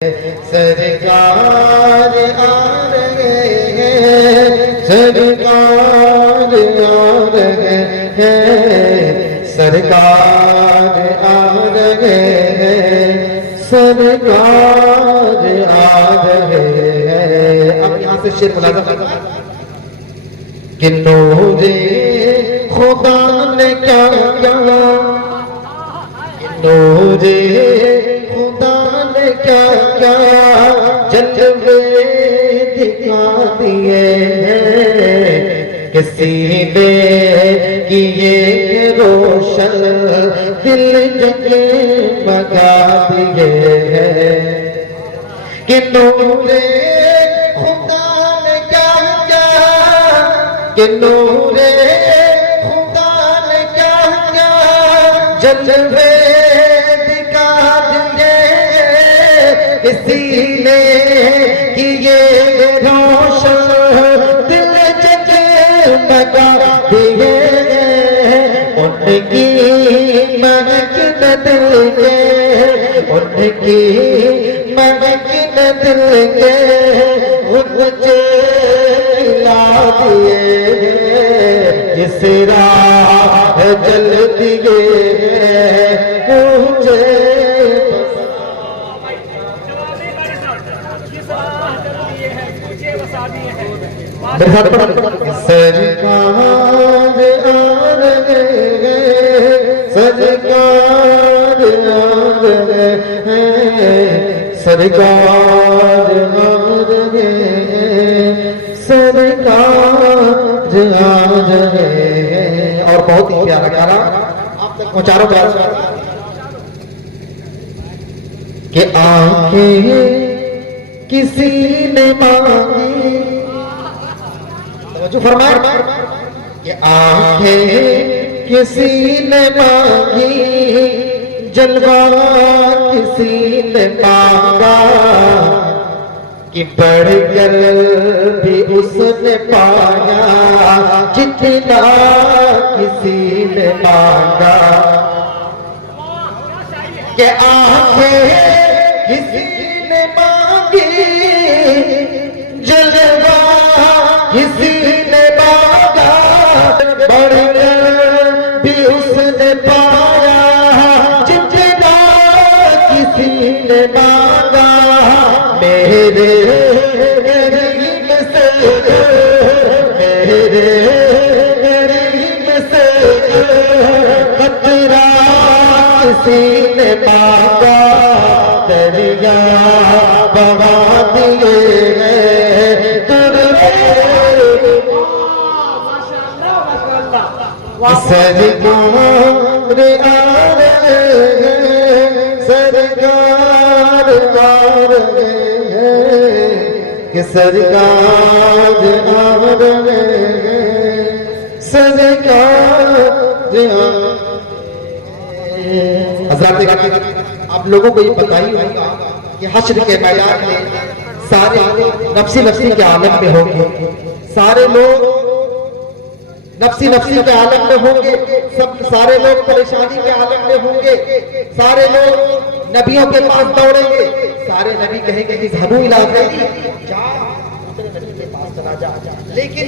सरकार आ रहे हैं, सरकार आ रहे हैं, सरकार आ रहे हैं, सरकार आ रहे हैं। अब यहाँ से शेर मुलाज़म कि नूरे खुदा ने क्या क्या, नूरे खुदा ने क्या क्या जलवे दिखा दिए हैं, किसी ने किए रोशन दिल जगे मगा दिए हैं। कि नूरे खुदा ने क्या क्या, कि नूरे खुदा ने क्या क्या जलवे दिखा दिए, किसी ने किए रोशन दिल जगमगा दिए, उनकी महक न दिल के, उनकी महक न दिल के ऊंचे ला दिए, जिस राह जल दिए ऊंचे सरकार आ रहे हैं, सरकार आ रहे हैं, सरकार आ रहे हैं, सरकार आ रहे हैं। और बहुत ही प्यारा गाना आप तक पहुंचा रहा हूं कि आंखें किसी ने मांगी, जो फरमाया कि आंखें किसी ने मांगी, जलवा किसी ने मांगा, कि बढ़कर भी उसने पाया जितना किसी ने मांगा। कि आंखें किसी ने मांगी, जलवा किसी ने मांगा, बढ़कर भी उसने पाया जितना किसी ने मांगा। मेरे गरीब से, मेरे गरीब से खतरा किसी ने मांगा, दरिया बहा दिए सरकार आ रहे हैं, सरकार आ रहे हैं, कि सरकार आ रहे हैं, सरकार हज़रात। आप लोगों को ये पता ही होगा कि हश्र के मैदान में सारे नफ्सी नफ्सी के आलम में होंगे, सारे लोग नफ्सी नफ्सी के आलम में होंगे, सब सारे लोग परेशानी के आलम में होंगे, सारे लोग नबियों के पास दौड़ेंगे, सारे नबी कहेंगे कि ज़हबू इला ज़ैदी, जा अपने नबी के पास चला जा। लेकिन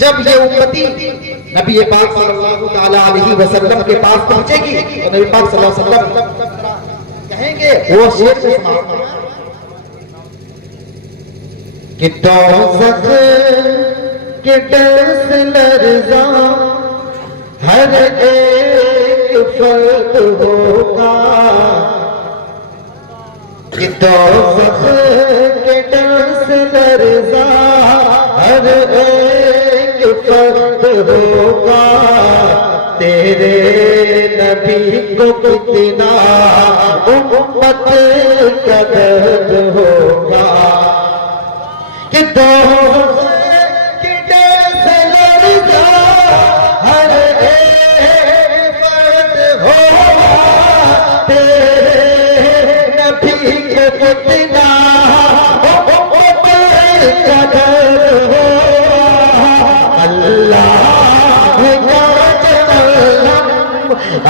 जब ये उम्मती नबी पाक सल्लल्लाहु तआला अलैहि वसल्लम के पास पहुंचेगी तो नबी पाक सल्लल्लाहु अलैहि वसल्लम कहेंगे, वो शेर से कि दोज़ख के डर से लर्ज़ा हर एक फर्द होगा, कि दोज़ख के डर से लर्ज़ा हर एक फर्द होगा, तेरे नबी को कितना उम्मत का दर्द होगा। कि दोज़ख कितना अल्लाह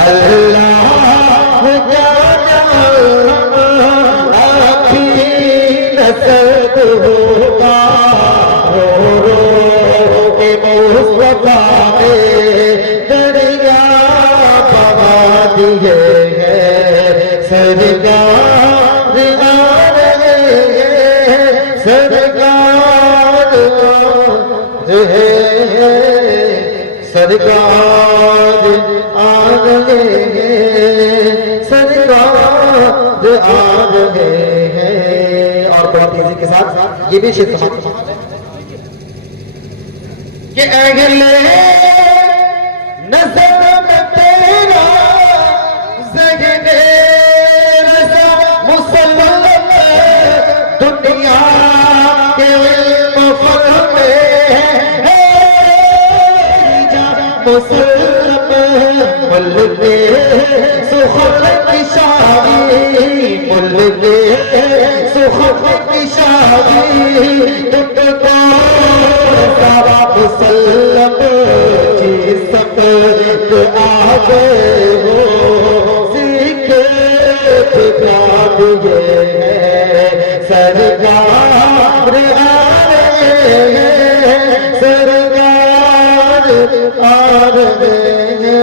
अल्लाह रसद होगा रो के मुस्तफा ने दरिया बहा दिए हैं सरकार आ रहे हैं सरकार है सरकार आ रहे हैं सरकार आ रहे हैं। और बहुत तेजी के साथ ये भी शेर समाप्त कि अगले नजर में तेरा ज़हने रज़ा मुसल्लम दुनिया के इल्म फर्म है मुसल्लम मुल्क सुखद की शादी मुल्क सुखद की शादी तुमको सारा मुसल्लम जी सकत आ गए हो सीख दिखा दिए सरकार आ रहे हैं सरकार आ रहे हैं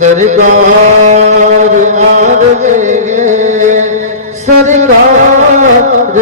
सरकार आ रहे हैं सरकार